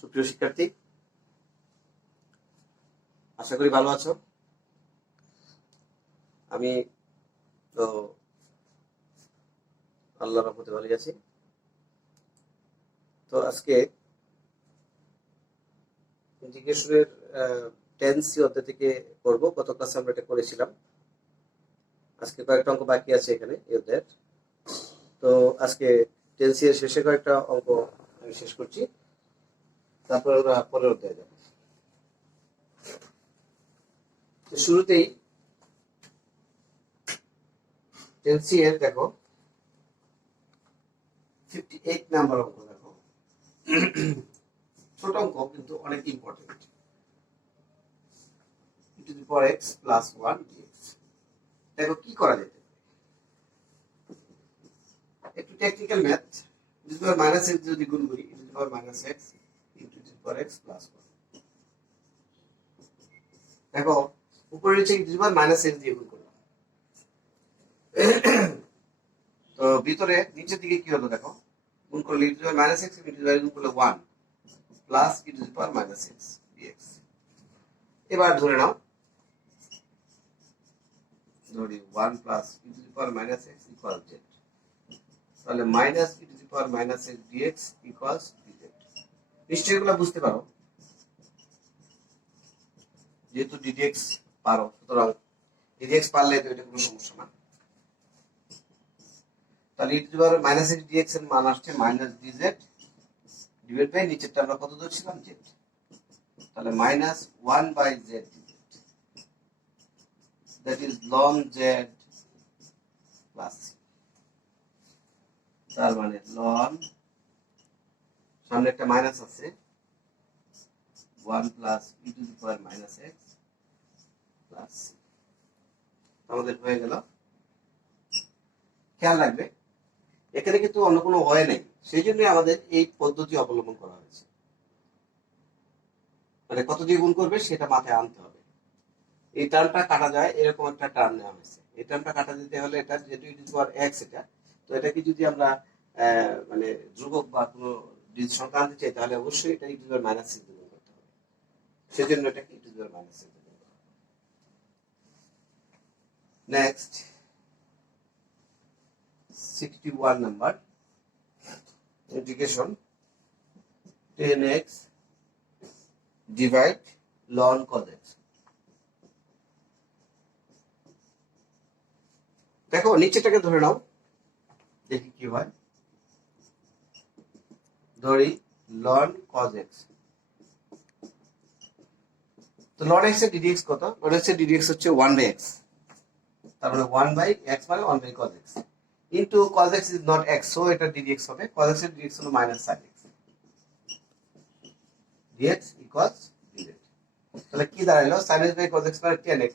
সুপ্রিয় শিক্ষার্থী, আশা করি ভালো আছো। আমি তো আল্লাহর রহমতে ভালো আছি। তো আজকে ইন্টিগ্রেশনের টেন্সি অধ্যায় থেকে করব। গত ক্লাসে আমরা এটা করেছিলাম। আজকে কয়েকটা অঙ্ক বাকি আছে এখানে এই অধ্যায়ের। তো আজকে টেন্সি এর শেষে কয়েকটা অঙ্ক আমি শেষ করছি, তারপর আমরা পরের অধ্যায়ে যাব। শুরুতেই টেন্সি এর দেখো 58 নাম্বার অঙ্ক দেখো। ছোট অঙ্ক কিন্তু অনেক important. e to the power x plus 1 dx। দেখো কি করা যেতে পারে, একটু technical math. e to the power minus x যদি গুণ করি, e to the power minus x into the power x plus 1। দেখো উপরে নিচে e to the power minus x দিয়ে গুণ করলাম, তো ভিতরে নিচের দিকে কি হলো দেখো, গুণ করলে e to the power minus x into the power গুণ করলে 1 plus e to the power minus x dx। এবার ধরে নাও, ধরি 1 plus e to the power minus x equal z, তাহলে minus e to the power minus x dx equals dz। নিশ্চয়ই এগুলো বুঝতে পারো, যেহেতু ddx পারো, সুতরাং ddx পারলে তো এটা কোনো সমস্যা না। তাহলে e to the power minus x dx এর মান আসছে মাইনাস dz ডিভাইড বাই নিচেরটা আমরা কত ধরছিলাম z, তাহলে minus 1 by z dz, that is ln z plus c। তার মানে ln, সামনে একটা মাইনাস আছে, 1 plus e to the power minus x plus c। আমাদের হয়ে গেল। খেয়াল রাখবে এখানে কিন্তু অন্য কোনো হয় নাই, সেই জন্য আমাদের এই পদ্ধতি অবলম্বন করা হয়েছে। মানে কত দিয়ে গুণ করবে সেটা মাথায় আনতে হবে। এই টার্মটা কাটা যায়, এরকম একটা টার্ম নেওয়া হয়েছে। এই টার্মটা কাটা দিতে হলে এটা যেহেতু e to the power x, এটা তো এটাকে যদি আমরা মানে ধ্রুবক বা কোনো সংখ্যা আনতে চাই, তাহলে অবশ্যই এটা e to the power minus x দিয়ে গুণ করতে হবে। সেজন্য এটাকে e to the power minus x দিয়ে গুণ করতে হবে। Next 61 number, integration 10x divide ln cos x। দেখো নিচেটাকে ধরে নাও, দেখি কি হয়। ধরি ln cos x, তো ln x এর ddx কত? ln x এর ddx হচ্ছে 1 বাই x, তার মানে 1 বাই x মানে 1 by cos x into cos x is not x, so এটা ddx হবে। cos x এর ddx হলো minus sin x, dx equals dz। তাহলে কি দাঁড়ালো, sin x by cos x মানে tan x,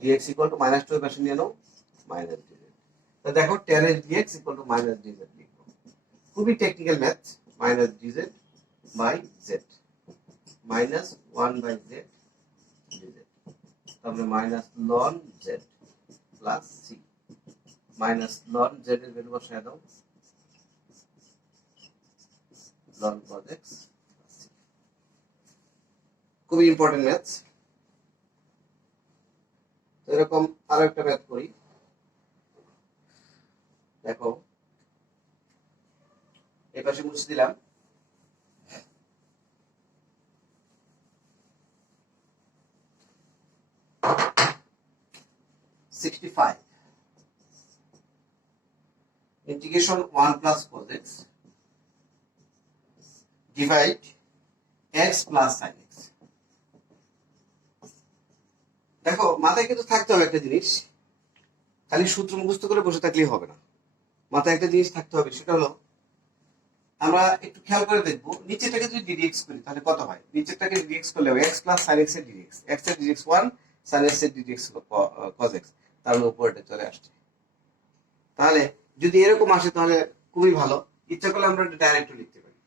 dx equal to minus 2 এর পাশে নিয়ে নাও মাইনাস dz। তো দেখো tan x dx equal to minus dz লিখবো। খুবই technical math. Minus dz by z, minus 1 by z dz, তাহলে minus ln z plus c, minus ln z এর value বসায় দাও, ln cos x plus c। খুবই important math. এরকম আরো একটা ম্যাথ করি। দেখো এই পাশে মুছে দিলাম, integration 1 plus cos x divide x plus sin x। দেখো মাথায় কিন্তু থাকতে হবে একটা জিনিস, খালি সূত্র মুখস্থ করে বসে থাকলেই হবে না। মাথায় একটা জিনিস থাকতে হবে, সেটা হলো আমরা একটু খেয়াল করে দেখবো, নিচেটাকে যদি ddx করি তাহলে কত হয়। নিচেরটাকে ddx করলে x প্লাস sin x এর ddx, x এর ddx 1, sin x এর ddx cos x, তার উপরটা চলে আসছে। তাহলে যদি এরকম আসে তাহলে খুবই ভালো। ইচ্ছা করলে আমরা ডাইরেক্ট লিখতে পারি।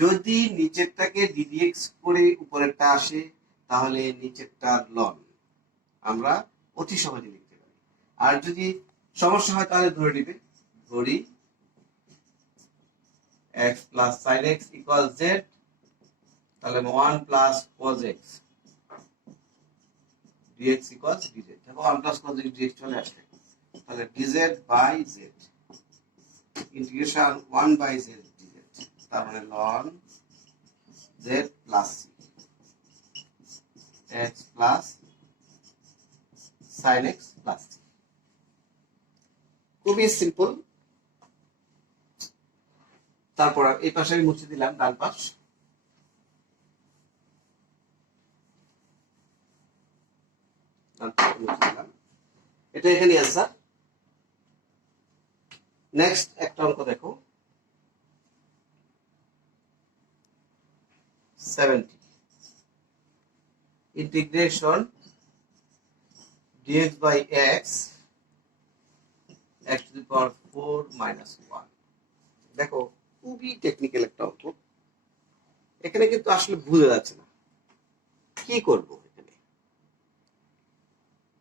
যদি নিচেরটাকে ddx করে উপরেরটা আসে, তাহলে নিচেরটার ln আমরা অতি সহজে লিখতে পারি। আর যদি সমস্যা হয় তাহলে ধরে নিবে, ধরি x plus sin x equal z, তাহলে 1 plus cos x dx equal dz। দেখো 1 প্লাস cos x dx চলে আসবে, তাহলে dz by z integration 1 by z dz, তার মানে ln z plus c x plus sin x plus c। খুবই simple. তারপর এই পাশে আমি মুছে দিলাম ডান পাশ, এটা এখানে অ্যান্সার। নেক্সট একটা অঙ্ক দেখো 70 integration dx by x x to the power 4 minus 1। দেখো খুবই টেকনিক্যাল একটা অঙ্ক, এখানে কিন্তু আসলে বোঝা যাচ্ছে না কি করব, এখানে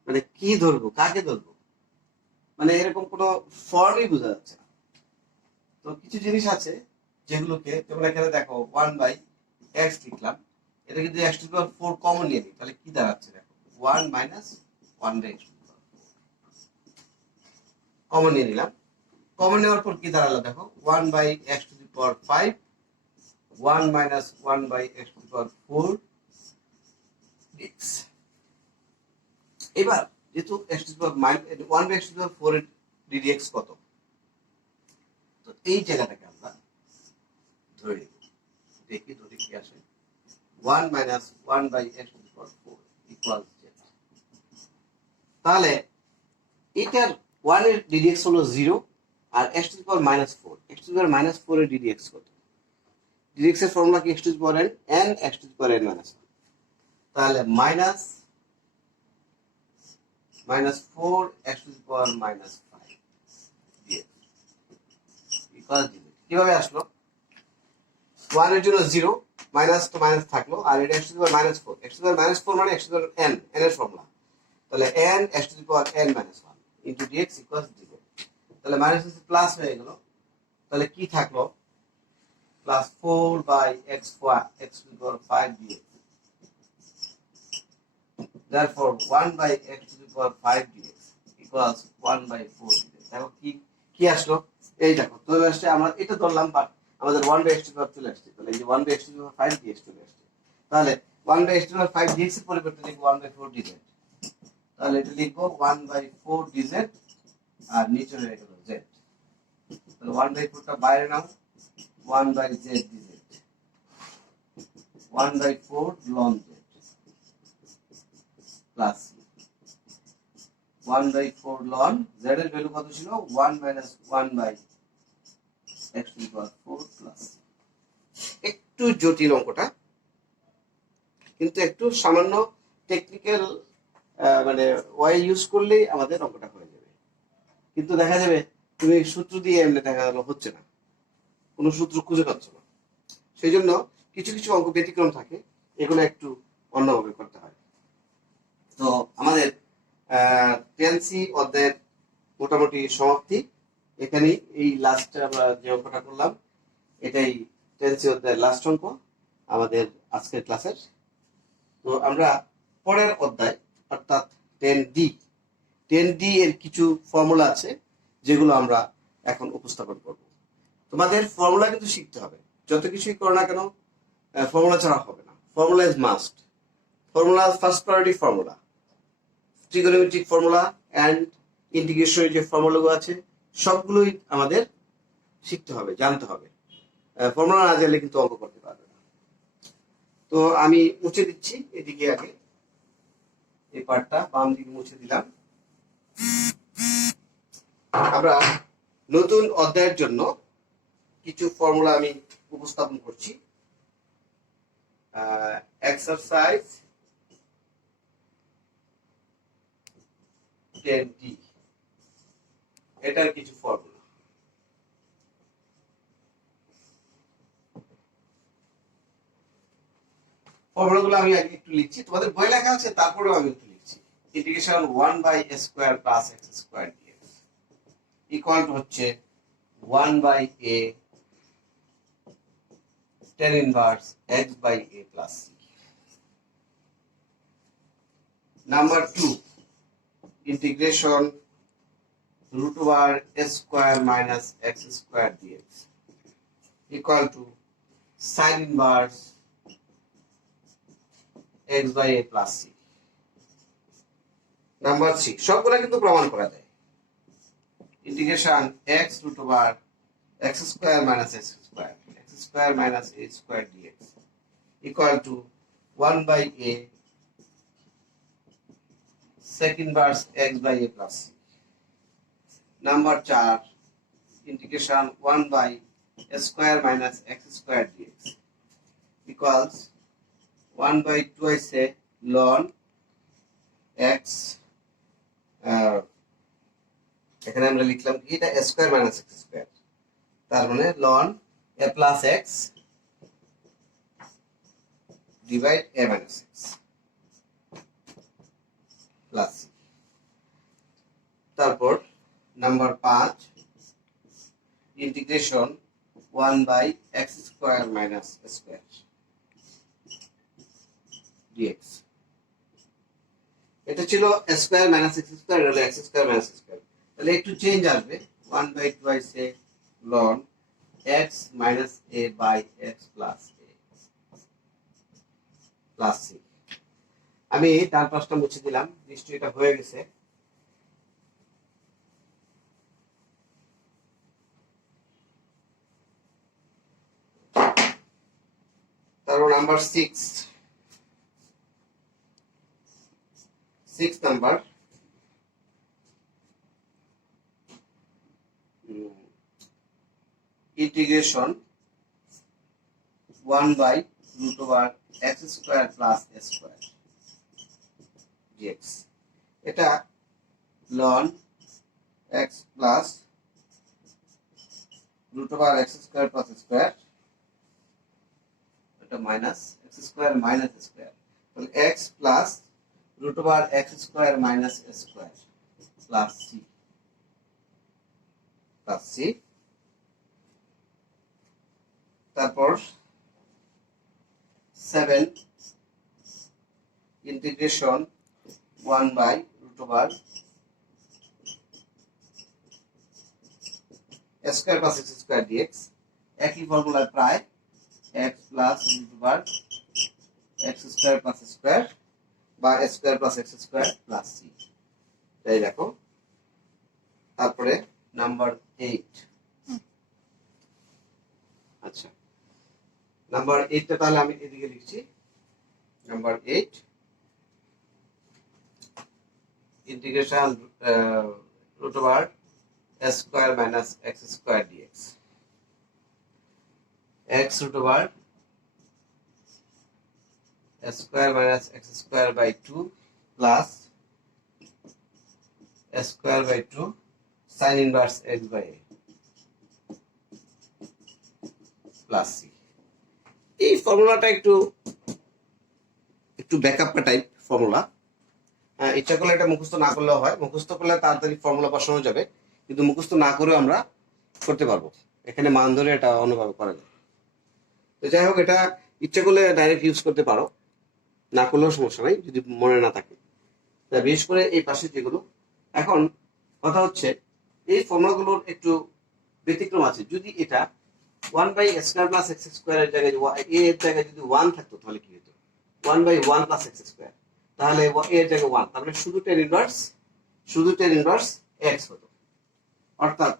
মানে কি ধরবো, কাকে ধরবো, মানে এরকম কোনো ফর্মই বোঝা যাচ্ছে না। তো কিছু জিনিস আছে যেগুলোকে, তোমরা এখানে দেখো 1 বাই x লিখলাম, এটা কিন্তু x to the power 4 common নিয়ে নিই, তাহলে কি দাঁড়াচ্ছে দেখো 1 মাইনাস 1 বাই x কমন নিয়ে নিলাম। কমন নেওয়ার পর কি দাঁড়ালো দেখো 1 by x to the power 5 1 minus 1 by x to the power 4 dx। এবার যেহেতু x to the power 1 by x to the power 4 এর dx কত, তো এই জায়গাটাকে আমরা ধরে নিব, দেখি ধরে কি আসে 1 minus 1 by x to the power 4 equals z। তাহলে এটার 1 এর dx হলো 0 আর x to the power -4, x to the power -4 এর dx কত, dx এর ফর্মুলা কি x to the power n x to the power n minus 1, তাহলে -4 x to the power -5 dx equal 0। কিভাবে আসলো, 1 এর জন্য 0, মাইনাস তো মাইনাস থাকলো, আর এটা x to the power -4, x to the power -4 মানে x to the power n, n এর ফর্মুলা, তাহলে n x to the power n minus 1 into dx equals 0। তাহলে মাইনাস প্লাস হয়ে গেল, তাহলে কি থাকলো plus 4 by x to the power 5 dx। Therefore 1 by x to the power 5 dx equals 1 by 4 dx। দেখো কি আসলো, এই দেখো চলে আসছে, আমরা এটা ধরলাম বাট আমাদের 1 by x to the power চলে আসছে, তাহলে এই যে 1 by x to the power 5 dx চলে আসছে, তাহলে 1 by x to the power 5 dx এর পরিবর্তে লিখব 1 by 4 dz, তাহলে এটা লিখব 1 by 4 dz আর নিচে রয়ে গেল z, তাহলে 1 by 4 টা বাইরে নাও, 1 by z dz 1 by 4 ln z plus 1 by 4 ln z এর ভ্যালু কত ছিল 1 minus 1 by x to the power 4 plus। একটু জটিল অঙ্কটা, কিন্তু একটু সামান্য টেকনিক্যাল মানে ওয়াই ইউজ করলেই আমাদের অঙ্কটা হয়ে যাবে। কিন্তু দেখা যাবে তুমি সূত্র দিয়ে এমনি দেখা গেল হচ্ছে না, কোনো সূত্র খুঁজে পাচ্ছ না, সেই জন্য কিছু কিছু অঙ্ক ব্যতিক্রম থাকে, এগুলো একটু অন্যভাবে করতে হয়। তো আমাদের টেন্সি অধ্যায়ের মোটামুটি সমাপ্তি এখানেই। এই লাস্টে আমরা যে অঙ্কটা করলাম এটাই টেন্সি অধ্যায়ের লাস্ট অঙ্ক আমাদের আজকের ক্লাসের। তো আমরা পরের অধ্যায় অর্থাৎ 10D এর কিছু ফর্মুলা আছে যেগুলো আমরা এখন উপস্থাপন করব। তোমাদের ফর্মুলা কিন্তু শিখতে হবে, যত কিছুই করো না কেন ফর্মুলা ছাড়া হবে না, formula is must. Formula first priority formula, trigonometric formula and ইন্টিগ্রেশনের যে ফর্মুলাগুলো আছে সবগুলোই আমাদের শিখতে হবে, জানতে হবে। ফর্মুলা না জানলে কিন্তু অঙ্ক করতে পারবে না। তো আমি মুছে দিচ্ছি এদিকে, আগে এই পার্টটা বাম দিকে মুছে দিলাম। আমরা নতুন অধ্যায়ের জন্য কিছু ফর্মুলা আমি উপস্থাপন করছি। এক্সারসাইজ 10D এটার কিছু ফর্মুলা। ফর্মুলাগুলো আমি আগে একটু লিখছি, তোমাদের বই লেখা আছে তারপরেও আমি একটু লিখছি। Integration 1 by a square plus x square dx equal to হচ্ছে 1 by a tan inverse x by a plus c. Number 2, integration root over s square minus x square dx equal to sin inverse x by a plus c. Number 3, সবগুলা কিন্তু প্রমাণ করা যায়। Integration x root over x square minus x square minus a square dx equal to 1 by a sec inverse x by a plus c. Number 4, integration 1 by a square minus x square dx equals 1 by 2 I say ln x এখানে আমরা লিখলাম কি এটা a square minus x square, তার মানে ln a plus x divide a minus x plus c. তারপর number 5, integration 1 by x square minus a square dx, এটা ছিল a square minus x square, হলো x square minus x square, তাহলে একটু change আসবে 1 by 2 I say ln x minus a by x plus a plus c. আমি ডান পাশটা মুছে দিলাম, নিশ্চয়ই এটা হয়ে গেছে। তারপর number 6 number integration 1 by root over x square plus a square dx, এটা ln x plus root over x square plus a square, এটা minus x square minus a square, তাহলে x plus root over x square minus a square plus c. তারপর 7, integration 1 by root over a square plus x square dx, একই ফর্মুলার প্রায় x plus root over x square plus a square বা a square plus x square plus c, তাই দেখো। তারপরে number 8, আচ্ছা number 8টা তাহলে আমি এদিকে লিখছি। Number 8, integration root over a square minus x square dx, x root over a square minus x square by 2 plus a square by 2 sin inverse x by a plus c. এই ফর্মুলাটা একটু backup type formula, ইচ্ছা করলে এটা মুখস্থ না করলেও হয়, মুখস্থ করলে তাড়াতাড়ি ফর্মুলা বসানো যাবে, কিন্তু মুখস্থ না করেও আমরা করতে পারবো, এখানে মান ধরে এটা অন্যভাবে করা যায়। তো যাই হোক, এটা ইচ্ছা করলে ডাইরেক্ট ইউজ করতে পারো, না করলেও সমস্যা নাই যদি মনে না থাকে। বিশেষ করে এই পাশে যেগুলো, এখন কথা হচ্ছে এই ফর্মুলাগুলোর একটু ব্যতিক্রম আছে। যদি এটা 1 by a square plus x square এর জায়গায় a এর জায়গায় যদি 1 থাকতো তাহলে কি হতো? 1 by 1 plus x square, তাহলে a এর জায়গায় 1, তার মানে শুধু tan inverse x হতো। অর্থাৎ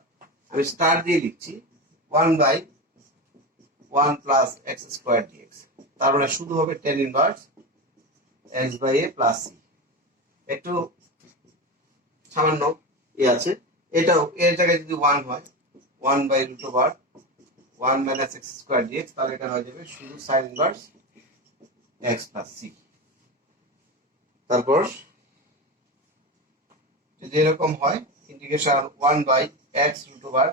আমি স্টার দিয়ে লিখছি 1 by 1 plus x square dx, তার মানে শুধু হবে tan inverse x by a plus c। একটু সামান্য আছে, এটাও এর জায়গায় যদি 1 হয় 1 by root over 1 minus x square dx, তাহলে এটা হয়ে যাবে শুধু sin inverse x plus c। তারপর যদি এরকম হয় integration 1 by x root over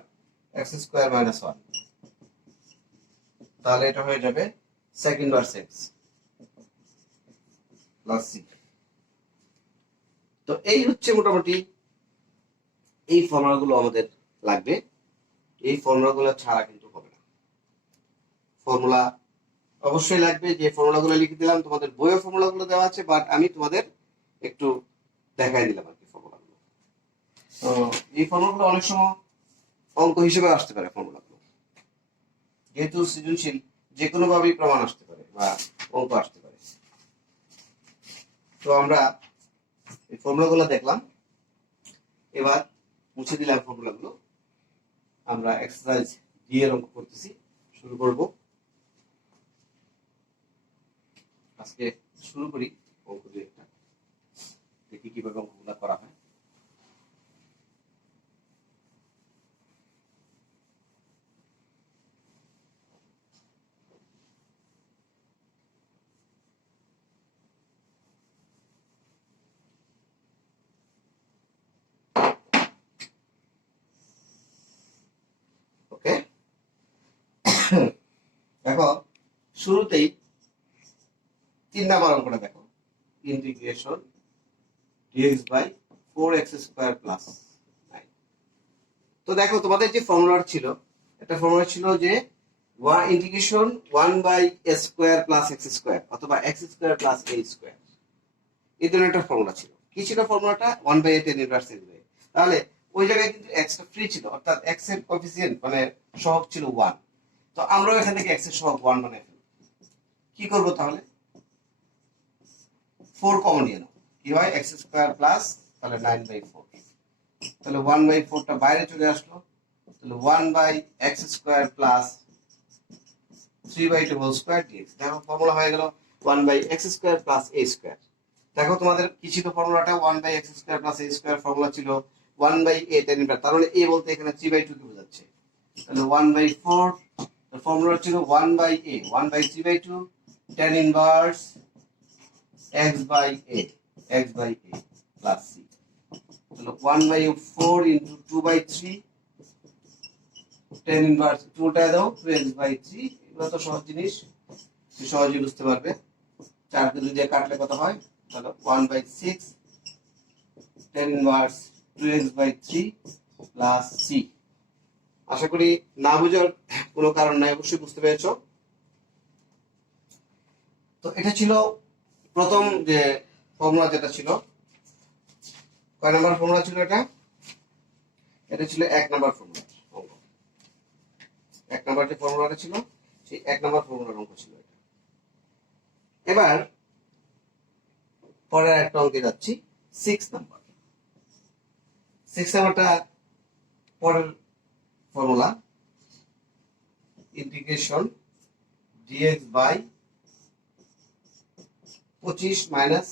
x square minus 1, তাহলে এটা হয়ে যাবে sec inverse x plus c। তো এই হচ্ছে মোটামুটি এই ফর্মুলাগুলো আমাদের লাগবে, এই ফর্মুলাগুলো ছাড়া কিন্তু হবে না। ফর্মুলা অবশ্যই লাগবে। যে ফর্মুলাগুলো লিখে দিলাম তোমাদের বইয়ে ফর্মুলাগুলো দেওয়া আছে, বাট আমি তোমাদের একটু দেখাই দিলাম আর কি ফর্মুলাগুলো। তো এই ফর্মুলাগুলো অনেক সময় অঙ্ক হিসেবে আসতে পারে ফর্মুলাগুলো, যেহেতু সৃজনশীল যে কোনো ভাবেই প্রমাণ আসতে পারে বা অঙ্ক আসতে পারে। তো আমরা এই ফর্মুলাগুলো দেখলাম, এবার মুছে দিলাম ফর্মুলাগুলো। আমরা এক্সারসাইজ ডি এর অঙ্ক করতেছি, শুরু করব। আজকে শুরু করি অঙ্ক দিয়ে একটা, দেখি কিভাবে অঙ্কগুলো করা হয়। ওকে, দেখো শুরুতেই 3 নাম্বার অঙ্কটা দেখো, integration dx by 4x square plus 9। তো দেখো তোমাদের যে ফর্মুলা ছিল, একটা ফর্মুলা ছিল যে integration 1 by a square plus x square অথবা x square plus a square, এই ধরনের একটা ফর্মুলা ছিল। কি ছিল ফর্মুলাটা? 1 by a tan inverse x by. তাহলে ওই জায়গায় কিন্তু এক্সটা ফ্রি ছিল, অর্থাৎ এক্স এর কোএফিসিয়েন্ট মানে সহগ ছিল 1। তো আমরাও এখান থেকে এক্স এর সহগ 1 বানাই ফেলব। কি করব তাহলে? 4 কমন নিয়ে নাও, কি হয় এক্স স্কয়ার প্লাস তাহলে 9 বাই 4, তাহলে 1 বাই 4 টা বাইরে চলে আসলো, তাহলে 1 by x square plus 3 by 2 whole square dx. দেখো ফর্মুলা হয়ে গেল 1 by x square plus a square. দেখো তোমাদের কি ছিল ফর্মুলাটা? 1 by x square plus a square formula ছিল 1 বাই এ টেন ইনভার্স, তার মানে এ বলতে এখানে 3 বাই 2 কে বোঝাচ্ছে। তাহলে 1 বাই 4 ফর্মুলা ছিল 1 by a 1 by 3 by 2 tan inverse x by a x by a plus c, তাহলে 1 by 4 into 2 by 3 10 inverse 2 টা দাও 2x by 3। এগুলো তো সহজ জিনিস, তুমি সহজেই বুঝতে পারবে। 4 কে 2 দিয়ে কাটলে কত হয়? তাহলে 1 by 6 10 inverse 2x by 3 plus c। আশা করি না বুঝার কোনো কারণ নাই, অবশ্যই বুঝতে পেরেছো। তো এটা ছিল প্রথম যে ফর্মুলা, যেটা ছিল কয় নাম্বার ফর্মুলা ছিল এটা? এটা ছিল 1 নাম্বার ফর্মুলা অঙ্ক। 1 নাম্বার যে ফর্মুলাটা ছিল সেই 1 নাম্বার ফর্মুলার অঙ্ক ছিল এটা। এবার পরের একটা অঙ্কে যাচ্ছি, 6 নাম্বার। 6 নাম্বারটা পরের formula integration dx by 25 minus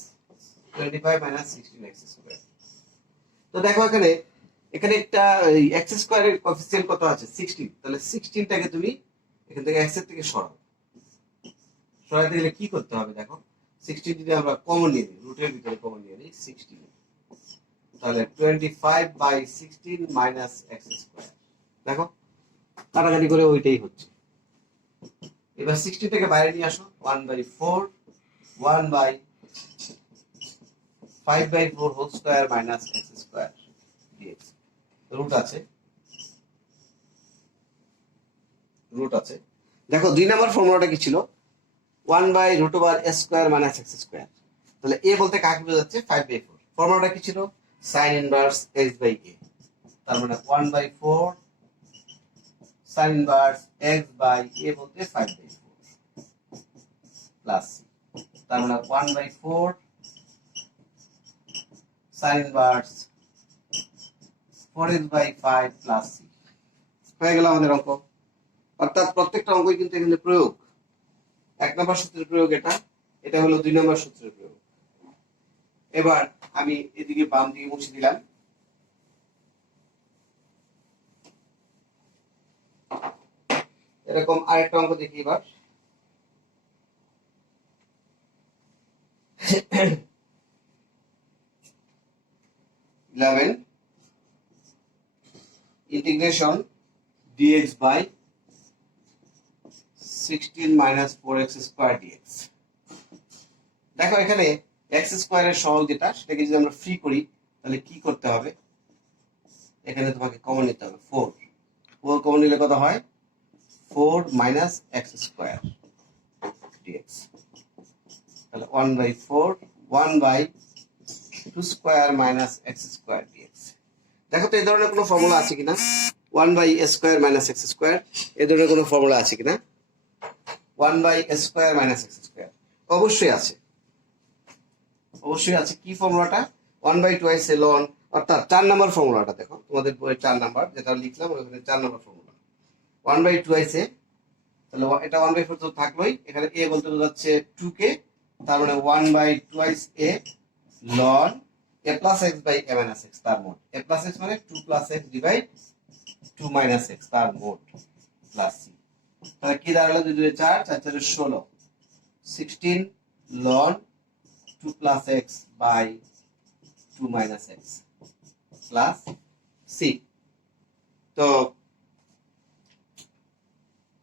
25 minus 16 x square. তো দেখো এখানে একটা এক্স স্কয়ারের কোএফিসিয়েন্ট কত আছে? 16। তাহলে 16 টাকে তুমি এখান থেকে এক্স এর থেকে সরাও। সরাতে গেলে কি করতে হবে? দেখো 16 যদি আমরা কমন নিয়ে নিই, রুটের ভিতরে কমন নিয়ে নিই 16, তাহলে 25 বাই 16 মাইনাস এক্স স্কয়ার। দেখো কাটাকাটি করে ওইটাই হচ্ছে। এবার 16 থেকে বাইরে নিয়ে আসো, 1 by 4 1 by 5 by 4 whole square minus x square dx. Root আছে, রুট আছে। দেখো 2 নাম্বার ফর্মুলাটা কি ছিল? 1 by root over a square minus x square. তাহলে এ বলতে কাকে বোঝাচ্ছে? 5 বাই 4। ফর্মুলাটা কি ছিল? Sine inverse x by a. তার মানে 1 by 4 sine inverse x by a বলতে 5 বাই 4 প্লাস সি। তার মানে 1 by 4 sine inverse 4x by 5 plus C. হয়ে গেল আমাদের অঙ্ক। অর্থাৎ প্রত্যেকটা অঙ্কই কিন্তু এখানে প্রয়োগ। 1 নাম্বার সূত্রের প্রয়োগ এটা, এটা হলো 2 নাম্বার সূত্রের প্রয়োগ। এবার আমি এদিকে বাম দিকে মুছে দিলাম। এরকম আরেকটা অঙ্ক দেখি এবার। Integration dx by 16 minus 4x square dx. দেখো এখানে এক্স স্কয়ারের সহগ যেটা, সেটাকে যদি আমরা ফ্রি করি তাহলে কি করতে হবে? এখানে তোমাকে কমন নিতে হবে 4। 4 কমন নিলে কত হয়? 4 মাইনাস এক্স স্কয়ার ডিএক্স, তাহলে 1/4 1/2 square minus x square dx. দেখো তো এই ধরনের কোনো ফর্মুলা আছে কিনা, 1/a square minus x square, এই ধরনের কোনো ফর্মুলা আছে কিনা? 1/a square minus x square অবশ্যই আছে, অবশ্যই আছে। কি ফর্মুলাটা? 1/2 ln, অর্থাৎ 4 নম্বর ফর্মুলাটা দেখো তোমাদের বইয়ের 4 নাম্বার যেটা লিখলাম ওখানে 4 নম্বর ফর্মুলা 1/2 তাহলে এটা 1/4 তো থাকলোই, এখানে a বলতে বোঝাচ্ছে 2k, তার মানে 1/2 a ln a plus x by a minus x তার মোড। a plus x মানে 2 plus x divide 2 minus x তার মোড প্লাস c। তাহলে কি দাঁড়ালো? 2 2 4 4 4 16 16 ln 2 plus x by 2 minus x plus c। তো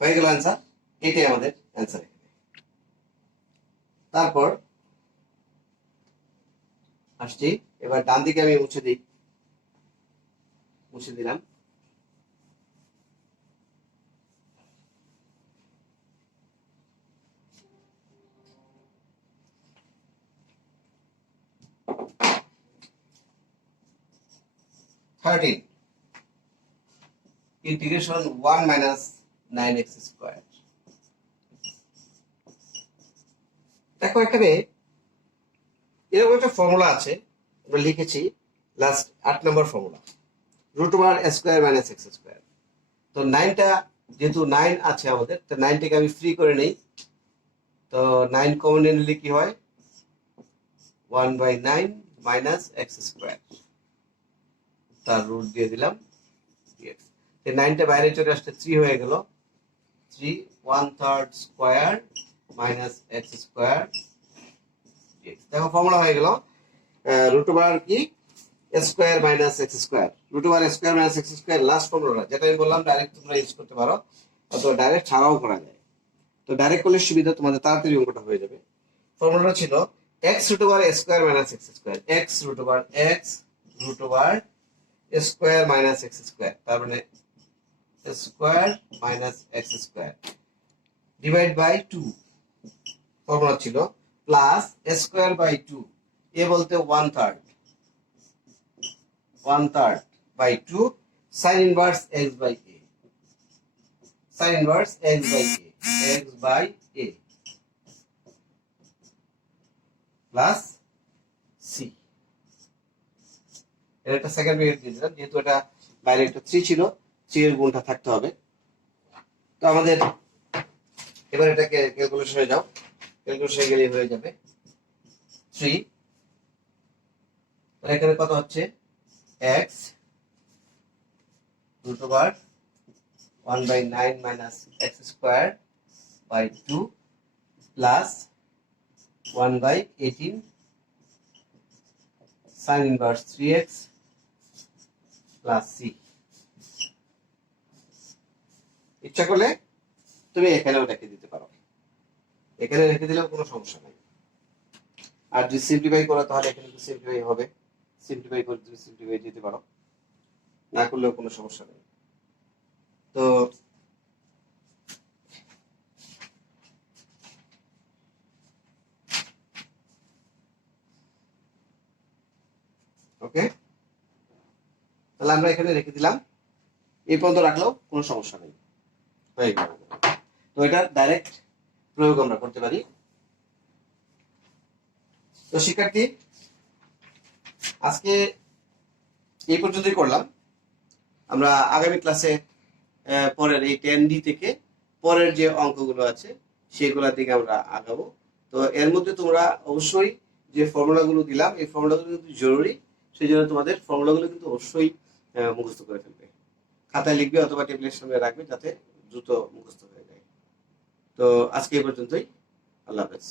হয়ে গেল অ্যান্সার, এটাই আমাদের অ্যান্সার। তারপর আসছি, এবার ডান দিকে আমি মুছে দিই, মুছে দিলাম। Integration 1 minus 9x square. দেখো এখানে এরকম একটা ফর্মুলা আছে, আমরা লিখেছি last 8 number formula, √a square minus x square. তো 9টা যেহেতু 9 আছে আমাদের, তো 9টাকে আমি ফ্রি করে নেই। তো 9 কমন নিলে কি হয়? 1/9 মাইনাস এক্স স্কয়ার, তার রুট দিয়ে দিলাম dx। এই 9টা বাইরে চলে আসতে 3 হয়ে গেল, 3 1/3 square minus x square dx। দেখো ফর্মুলা হয়ে গেল √আর কি স্কয়ার মাইনাস এক্স স্কয়ার, √আর square minus x square last formula, যেটা আমি বললাম ডাইরেক্ট তোমরা ইউজ করতে পারো অথবা ডাইরেক্ট ছাড়াও করা যায়। তো ডাইরেক্ট করলে সুবিধা, তোমাদের তাড়াতাড়ি অঙ্কটা হয়ে যাবে। ফর্মুলাটা ছিল x √আর square minus x square, x √আর স্কয়ার মাইনাস এক্স স্কয়ার, তার মানে square minus x square divide by 2 formula ছিল, প্লাস স্কয়ার বাই 2, এ বলতে 1/3 by 2 sin inverse x by a, sin inverse x by a plus c। এর একটা second bracket দিয়ে দিলাম, যেহেতু এটা বাইরে একটা 3 ছিল, 3 এর গুণটা থাকতে হবে। তো আমাদের এবার এটাকে ক্যালকুলেশনে যাও, ক্যালকুলেশনে গেলে হয়ে যাবে 3। তাহলে এখানে কত হচ্ছে? x √আর 1/9 minus x square by 2 plus 1/18 sin inverse 3x plus c। ইচ্ছা করলে তুমি এখানেও রেখে দিতে পারো, এখানে রেখে দিলেও কোনো সমস্যা নাই। আর যদি সিম্পলিফাই করো তাহলে এখানে তো সিম্পলিফাই হবে, সিম্পলিফাই করে তুমি সিম্পলিফাই দিতে পারো, না করলেও কোনো সমস্যা নেই। তো ওকে, তাহলে আমরা এখানে রেখে দিলাম, এই পর্যন্ত রাখলেও কোনো সমস্যা নেই, হয়ে গেল। তো এটা ডাইরেক্ট প্রয়োগ আমরা করতে পারি। তো শিক্ষার্থী, আজকে এই পর্যন্তই করলাম। আমরা আগামী ক্লাসে পরের এই 10D থেকে পরের যে অঙ্কগুলো আছে সেগুলোর দিকে আমরা আগাবো। তো এর মধ্যে তোমরা অবশ্যই যে ফর্মুলাগুলো দিলাম, এই ফর্মুলাগুলো কিন্তু জরুরি, সেই জন্য তোমাদের ফর্মুলাগুলো কিন্তু অবশ্যই মুখস্থ করে ফেলবে, খাতায় লিখবে অথবা টেবিলের সামনে রাখবে যাতে দ্রুত মুখস্থ হয়ে যায়। তো আজকে এই পর্যন্তই, আল্লাহ হাফেজ।